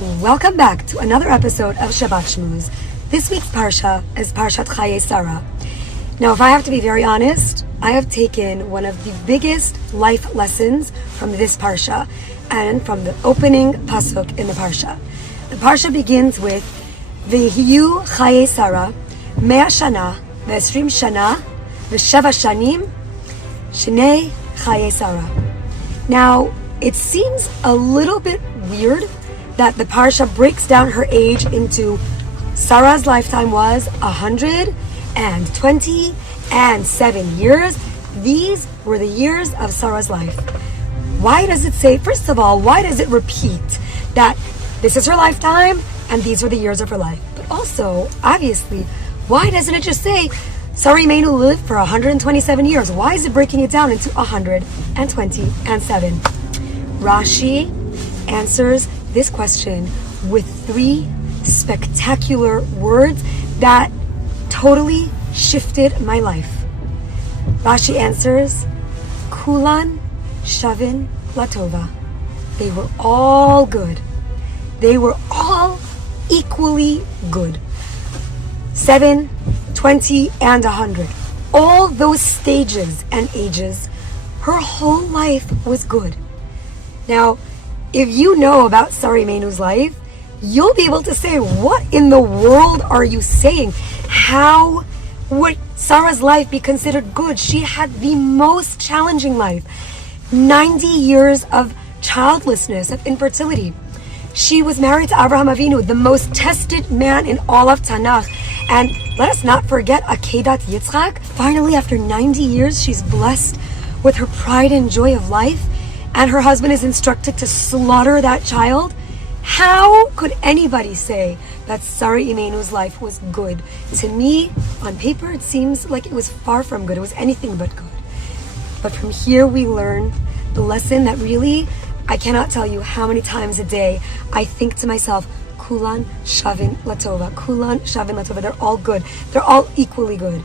Welcome back to another episode of Shabbat Shmooze. This week's Parsha is Parshat Chayei Sarah. Now, if I have to be very honest, I have taken one of the biggest life lessons from this Parsha and from the opening pasuk in the Parsha. The Parsha begins with V'hiyu Chayei Sarah, 100 shana, 20 shana, v'sheva shanim, shnei Chayei Sarah. Now, it seems a little bit weird that the Parsha breaks down her age into Sarah's lifetime was 127 years. These were the years of Sarah's life. Why does it say, first of all, why does it repeat that this is her lifetime and these were the years of her life? But also, obviously, why doesn't it just say Sarah Imeinu lived for 127 years? Why is it breaking it down into 127? Rashi answers this question with 3 spectacular words that totally shifted my life. Rashi answers, Kulan Shavin Latova. They were all good. They were all equally good. 7, 20, and 100. All those stages and ages, her whole life was good. Now, if you know about Sarah Imeinu's life, you'll be able to say, what in the world are you saying? How would Sarah's life be considered good? She had the most challenging life. 90 years of childlessness, of infertility. She was married to Abraham Avinu, the most tested man in all of Tanakh. And let us not forget Akedat Yitzchak. Finally, after 90 years, she's blessed with her pride and joy of life. And her husband is instructed to slaughter that child. How could anybody say that Sarah Imeinu's life was good? To me, on paper, it seems like it was far from good. It was anything but good. But from here we learn the lesson that really, I cannot tell you how many times a day I think to myself, Kulan Shavin Latova, Kulan Shavin Latova. They're all good. They're all equally good.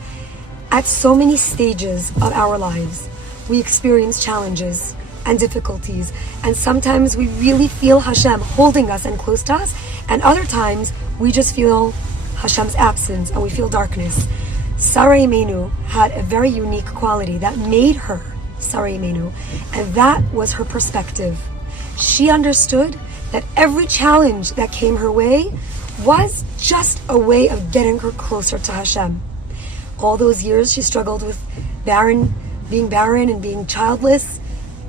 At so many stages of our lives, we experience challenges and difficulties, and sometimes we really feel Hashem holding us and close to us, and other times we just feel Hashem's absence and we feel darkness. Sarah Imeinu had a very unique quality that made her Sarah Imeinu, and that was her perspective. She understood that every challenge that came her way was just a way of getting her closer to Hashem. All those years she struggled with being barren and being childless.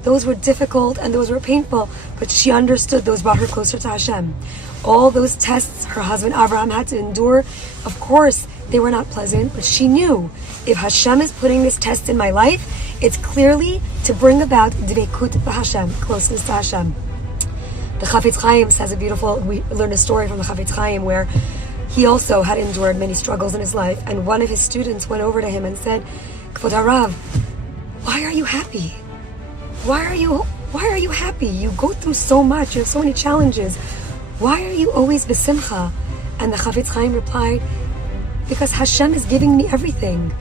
Those were difficult and those were painful, but she understood those brought her closer to Hashem. All those tests her husband Abraham had to endure, of course, they were not pleasant, but she knew if Hashem is putting this test in my life, it's clearly to bring about dveikut b'Hashem, closeness to Hashem. The Chafetz Chaim says we learn a story from the Chafetz Chaim where he also had endured many struggles in his life, and one of his students went over to him and said, Kvod Harav, why are you happy? Why are you happy? You go through so much, you have so many challenges. Why are you always besimcha? And the Chafetz Chaim replied, because Hashem is giving me everything.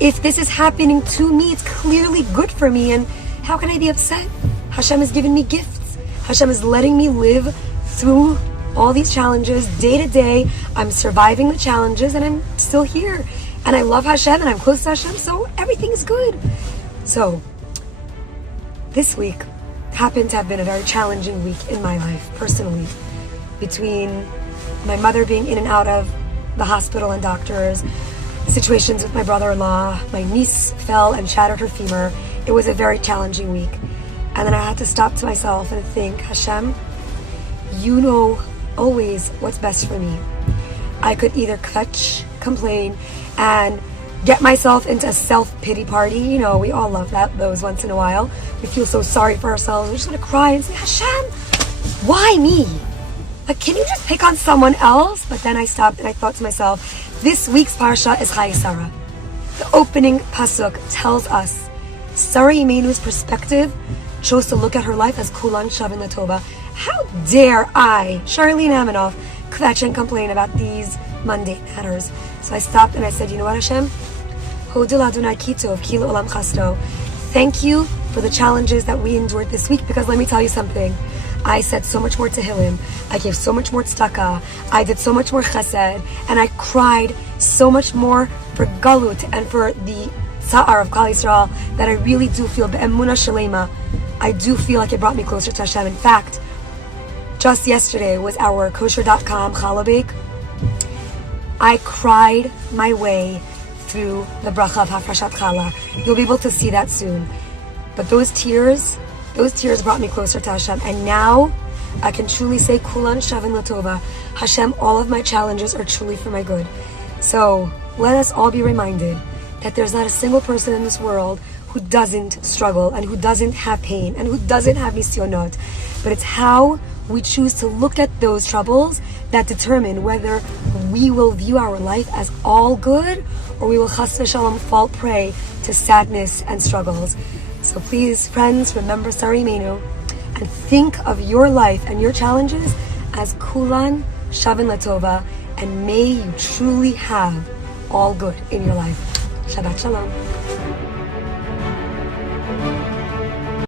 If this is happening to me, it's clearly good for me, and how can I be upset? Hashem has given me gifts. Hashem is letting me live through all these challenges day to day. I'm surviving the challenges and I'm still here. And I love Hashem and I'm close to Hashem, so everything is good. So, this week happened to have been a very challenging week in my life, personally. Between my mother being in and out of the hospital and doctors, situations with my brother-in-law, my niece fell and shattered her femur. It was a very challenging week. And then I had to stop to myself and think, Hashem, you know always what's best for me. I could either complain, and get myself into a self-pity party. You know, we all love those once in a while. We feel so sorry for ourselves. We just want to cry and say, Hashem, why me? Like, can you just pick on someone else? But then I stopped and I thought to myself, this week's Parsha is Chayei Sarah. The opening pasuk tells us Sarah Imeinu's perspective chose to look at her life as Kulan Shavin Latova. How dare I, Charlene Aminoff, kvetch and complain about these mundane matters? So I stopped and I said, you know what, Hashem? Hodil Adonai Kitov, Kilo Olam Chasto. Thank you for the challenges that we endured this week, because let me tell you something. I said so much more Tehillim, I gave so much more tzedakah, I did so much more chesed, and I cried so much more for Galut and for the Tsa'ar of Klal Yisrael, that I really do feel be'emunah shalema. I do feel like it brought me closer to Hashem. In fact, just yesterday was our Kosherdotcom challah bake. I cried my way through the bracha of Hafrashat Challah. You'll be able to see that soon. But those tears brought me closer to Hashem. And now I can truly say, Kulan Shavin Latova. Hashem, all of my challenges are truly for my good. So let us all be reminded that there's not a single person in this world who doesn't struggle and who doesn't have pain and who doesn't have nisyonot. But it's how we choose to look at those troubles that determine whether we will view our life as all good or we will chas v'shalom fall prey to sadness and struggles. So please, friends, remember Sarah Imeinu and think of your life and your challenges as kulan shavin latova, and may you truly have all good in your life. Shabbat Shalom.